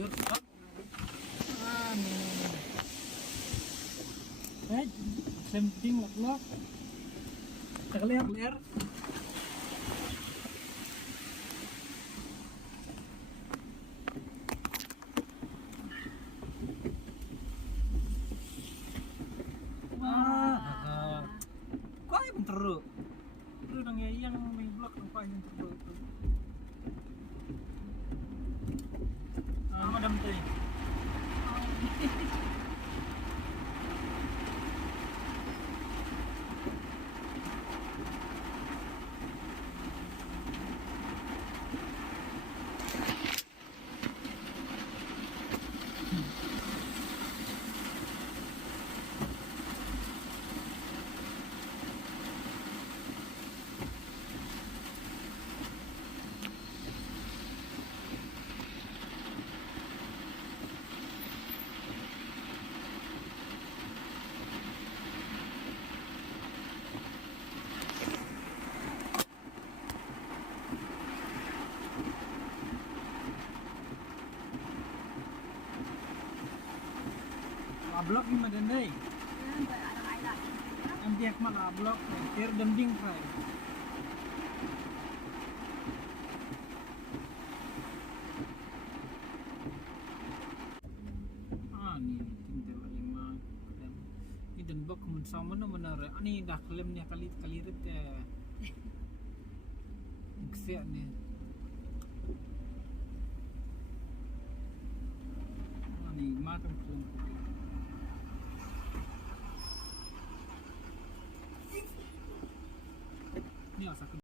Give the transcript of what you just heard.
lanjut stop. Penting lock clear. Kau yang teruk nang yang main blok apa yang teruk itu. Madam teh. Blok ni madan dai. Ang biak mala blok ter dending fry. Ni tinggal lima dan ini dan blok mun sama benar. Ani dah kelemnya kali rit Kesiak ni. Ani makan kelem. Ini asal